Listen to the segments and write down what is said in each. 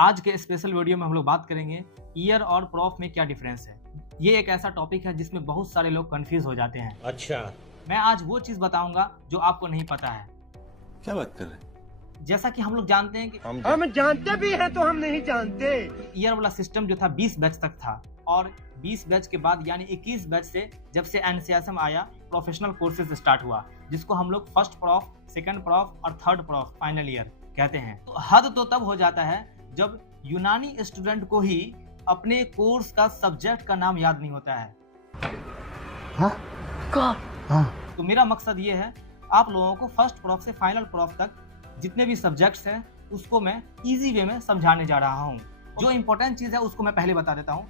आज के special video में हम लोग बात करेंगे ईयर और प्रॉफ में क्या डिफरेंस है। ये एक ऐसा टॉपिक है जिसमें बहुत सारे लोग कंफ्यूज हो जाते हैं। अच्छा, मैं आज वो चीज बताऊंगा जो आपको नहीं पता है। क्या बात कर रहे हैं? जैसा कि हम लोग जानते हैं कि हम जानते भी हैं तो हम नहीं जानते। ईयर वाला सिस्टम जो था 20 बैच तक था और 20 बैच के बाद यानी 21 बैच से जब से एनसीएसएम आया प्रोफेशनल कोर्सेज स्टार्ट हुआ, जिसको हम लोग फर्स्ट प्रॉफ, सेकंड प्रॉफ और थर्ड प्रॉफ फाइनल ईयर कहते हैं। तो हद तो तब हो जाता है जब यूनानी स्टूडेंट को ही अपने कोर्स का सब्जेक्ट का नाम याद नहीं होता है। तो मेरा मकसद ये है आप लोगों को फर्स्ट प्रॉफ से फाइनल प्रॉफ तक जितने भी सब्जेक्ट्स हैं उसको मैं इजी वे में समझाने जा रहा हूँ। जो इम्पोर्टेंट चीज है उसको मैं पहले बता देता हूँ।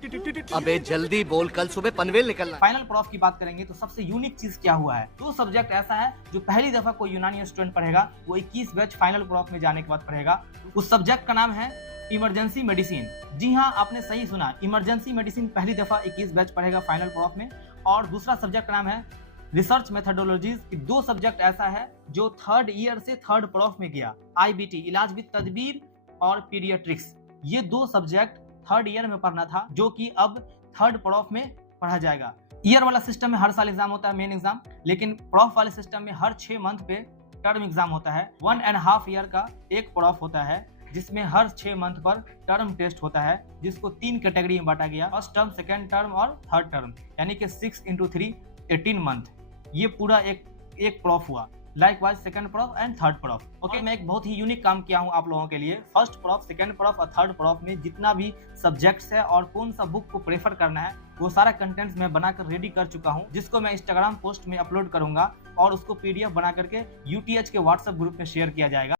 अबे जल्दी बोल, कल सुबह पनवेल निकलना। फाइनल प्रॉफ की बात करेंगे तो सबसे यूनिक चीज क्या हुआ है, दो सब्जेक्ट ऐसा है जो पहली दफा कोई यूनानी स्टूडेंट पढ़ेगा, वो 21 बैच फाइनल प्रॉफ में जाने के बाद पढ़ेगा। उस सब्जेक्ट का नाम है इमरजेंसी मेडिसिन। जी हाँ, आपने सही सुना, इमरजेंसी मेडिसिन पहली दफा 21 बैच पढ़ेगा फाइनल प्रॉफ में। और दूसरा सब्जेक्ट का नाम है रिसर्च मेथोडोलॉजीज। दो सब्जेक्ट ऐसा है जो थर्ड ईयर से थर्ड प्रॉफ में गया। आईबीटी, इलाज विद तदबीर और पीडियाट्रिक्स, ये दो सब्जेक्ट थर्ड ईयर में पढ़ना था जो कि अब थर्ड प्रॉफ में पढ़ा जाएगा। ईयर वाला सिस्टम में हर साल एग्जाम होता है, मेन एग्जाम, लेकिन प्रॉफ वाले सिस्टम में हर 6 मंथ पे टर्म एग्जाम होता है। 1.5 ईयर का एक प्रॉफ होता है जिसमें हर 6 मंथ पर टर्म टेस्ट होता है, जिसको 3 कैटेगरी में बांटा गया, फर्स्ट टर्म, सेकेंड टर्म और थर्ड टर्म, यानी कि 6 × 3 18 मंथ। ये पूरा एक प्रॉफ हुआ। Likewise second prof and third prof. Okay, मैं एक बहुत ही यूनिक काम किया हूँ आप लोगों के लिए। फर्स्ट प्रॉफ, सेकंड प्रॉफ और थर्ड प्रॉफ में जितना भी सब्जेक्ट्स है और कौन सा बुक को प्रेफर करना है वो सारा कंटेंट्स मैं बनाकर रेडी कर चुका हूँ, जिसको मैं इंस्टाग्राम पोस्ट में अपलोड करूंगा और उसको पीडीएफ बना करके यूटीएच के व्हाट्सएप ग्रुप में शेयर किया जाएगा।